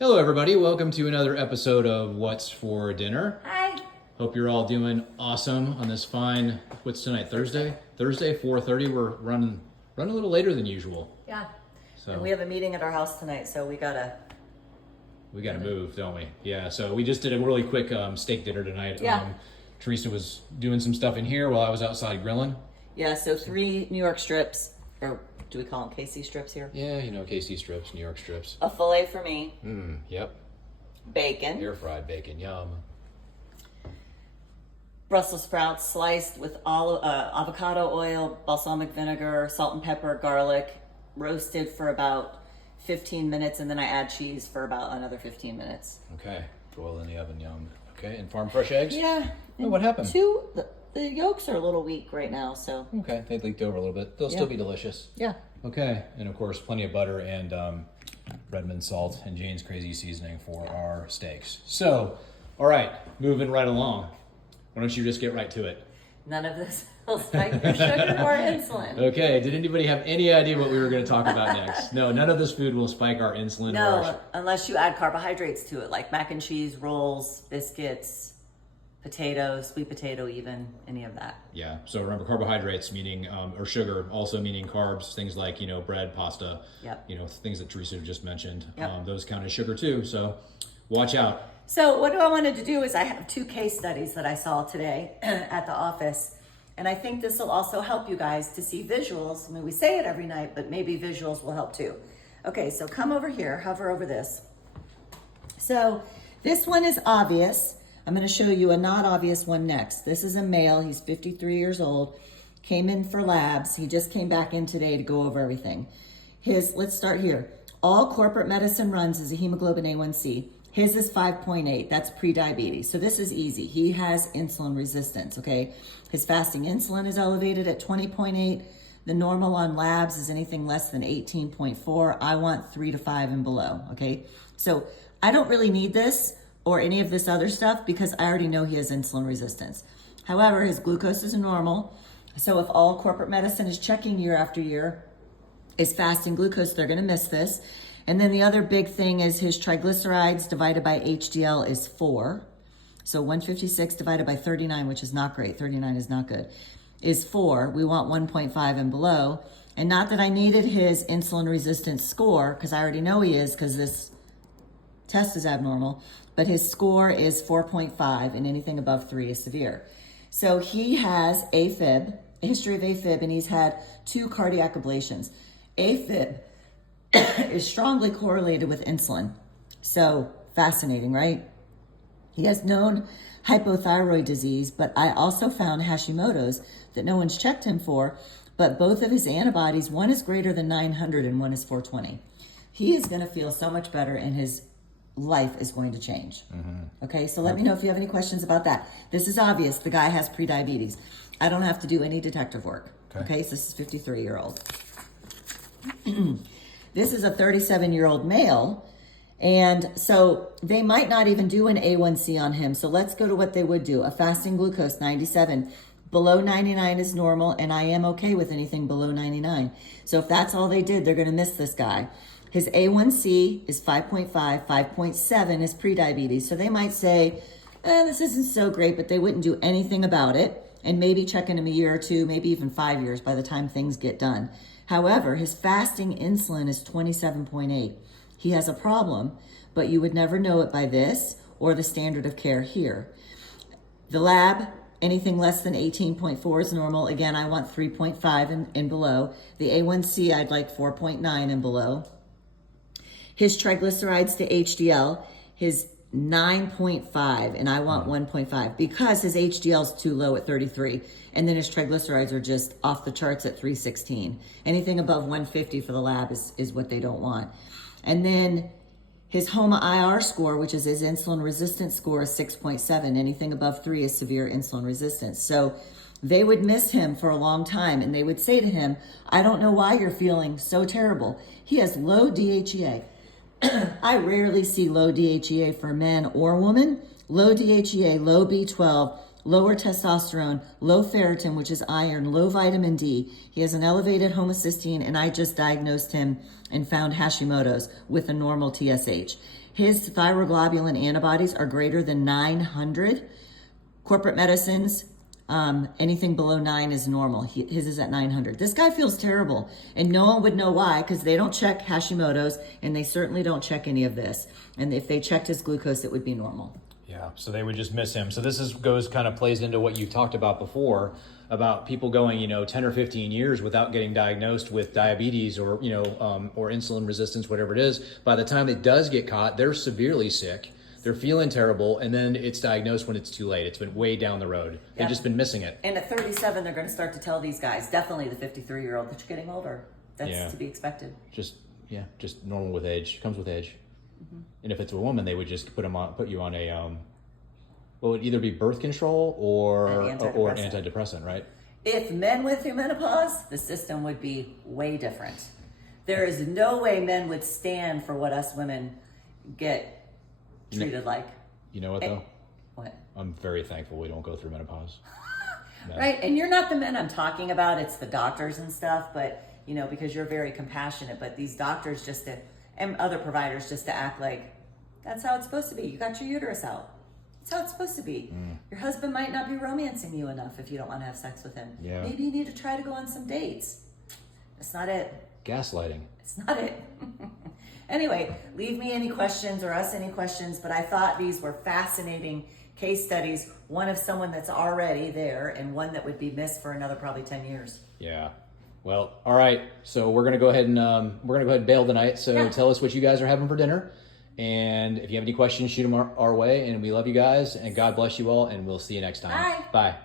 Hello, everybody. Welcome to another episode of What's for Dinner. Hi. Hope you're all doing awesome on this fine. What's tonight? Thursday. 4:30. We're running a little later than usual. Yeah. So And we have a meeting at our house tonight, so we gotta move, don't we? Yeah. So we just did a really quick steak dinner tonight. Yeah. Teresa was doing some stuff in here while I was outside grilling. Yeah, so 3 New York strips, or do we call them KC strips here? Yeah, KC strips, New York strips. A filet for me. Yep. Bacon. Air fried bacon. Yum. Brussels sprouts sliced with avocado oil, balsamic vinegar, salt and pepper, garlic, roasted for about 15 minutes, and then I add cheese for about another 15 minutes. Okay. Broil in the oven. Yum. Okay. And farm fresh eggs. Yeah. Oh, what happened? The yolks are a little weak right now, so. Okay. They leaked over a little bit. They'll still be delicious. Yeah. Okay, and of course, plenty of butter and Redmond salt and Jane's Crazy Seasoning for our steaks. So, all right, moving right along. Why don't you just get right to it? None of this will spike your sugar or insulin. Okay, did anybody have any idea what we were going to talk about next? No, none of this food will spike our insulin. No, unless you add carbohydrates to it, like mac and cheese, rolls, biscuits, potatoes, sweet potato even, any of that. Yeah, so remember carbohydrates meaning, or sugar also meaning carbs, things like, bread, pasta, Yep. Things that Teresa just mentioned. Yep. Those count as sugar too, so watch out. So what I wanted to do is I have 2 case studies that I saw today at the office. And I think this will also help you guys to see visuals. I mean, we say it every night, but maybe visuals will help too. Okay, so come over here, hover over this. So this one is obvious. I'm going to show you a not obvious one next. This is a male. He's 53 years old. Came in for labs. He just came back in today to go over everything. Let's start here. All corporate medicine runs is a hemoglobin A1C. His is 5.8. That's pre-diabetes. So this is easy. He has insulin resistance, okay? His fasting insulin is elevated at 20.8. The normal on labs is anything less than 18.4. I want 3 to 5 and below, okay? So I don't really need this or any of this other stuff because I already know he has insulin resistance. However, his glucose is normal. So if all corporate medicine is checking year after year, is fasting glucose, they're gonna miss this. And then the other big thing is his triglycerides divided by HDL is 4. So 156 divided by 39, which is not great, 39 is not good, is 4. We want 1.5 and below. And not that I needed his insulin resistance score, because I already know he is, because this test is abnormal, but his score is 4.5, and anything above 3 is severe. So he has AFib, a history of AFib, and he's had 2 cardiac ablations. AFib is strongly correlated with insulin. So fascinating, right? He has known hypothyroid disease, but I also found Hashimoto's that no one's checked him for, but both of his antibodies, one is greater than 900 and one is 420. He is going to feel so much better and his life is going to change. Okay, so let me know if you have any questions about that. This is obvious. The guy has prediabetes. I don't have to do any detective work. Okay, so this is 53-year-old. This is a 37-year-old male. And so they might not even do an A1C on him. So let's go to what they would do. A fasting glucose, 97. Below 99 is normal, and I am okay with anything below 99. So if that's all they did, they're going to miss this guy. His A1C is 5.5, 5.7 is prediabetes. So they might say, this isn't so great, but they wouldn't do anything about it. And maybe check in him a year or 2, maybe even 5 years by the time things get done. However, his fasting insulin is 27.8. He has a problem, but you would never know it by this or the standard of care here. The lab, anything less than 18.4 is normal. Again, I want 3.5 and below. The A1C, I'd like 4.9 and below. His triglycerides to HDL, his 9.5, and I want 1.5 because his HDL is too low at 33. And then his triglycerides are just off the charts at 316. Anything above 150 for the lab is what they don't want. And then his HOMA-IR score, which is his insulin resistance score, is 6.7. Anything above 3 is severe insulin resistance. So they would miss him for a long time, and they would say to him, I don't know why you're feeling so terrible. He has low DHEA. I rarely see low DHEA for men or women. Low DHEA, low B12, lower testosterone, low ferritin, which is iron, low vitamin D. He has an elevated homocysteine, and I just diagnosed him and found Hashimoto's with a normal TSH. His thyroglobulin antibodies are greater than 900. Corporate medicines, anything below 9 is normal. His is at 900. This guy feels terrible, and no one would know why, because they don't check Hashimoto's, and they certainly don't check any of this. And if they checked his glucose, it would be normal. Yeah, so they would just miss him. So this plays into what you talked about before, about people going, 10 or 15 years without getting diagnosed with diabetes or, or insulin resistance, whatever it is. By the time it does get caught, they're severely sick. They're feeling terrible, and then it's diagnosed when it's too late. It's been way down the road. They've just been missing it. And at 37, they're going to start to tell these guys, definitely the 53-year-old, that you're getting older. That's to be expected. Just normal with age. Comes with age. Mm-hmm. And if it's a woman, they would just put you on a, well, it would either be birth control or antidepressant, right? If men went through menopause, the system would be way different. There is no way men would stand for what us women get treated like. You know what, though? What? I'm very thankful we don't go through menopause. No. Right? And you're not the men I'm talking about. It's the doctors and stuff, but, because you're very compassionate. But these doctors and other providers just to act like, that's how it's supposed to be. You got your uterus out. That's how it's supposed to be. Your husband might not be romancing you enough if you don't want to have sex with him. Yeah. Maybe you need to try to go on some dates. That's not it. Gaslighting. It's not it. Anyway, leave me any questions or us any questions, but I thought these were fascinating case studies. One of someone that's already there and one that would be missed for another probably 10 years. Yeah. Well, all right. So we're gonna go ahead and bail tonight. So Tell us what you guys are having for dinner, and if you have any questions, shoot them our way. And we love you guys, and God bless you all, and we'll see you next time. Bye. Bye.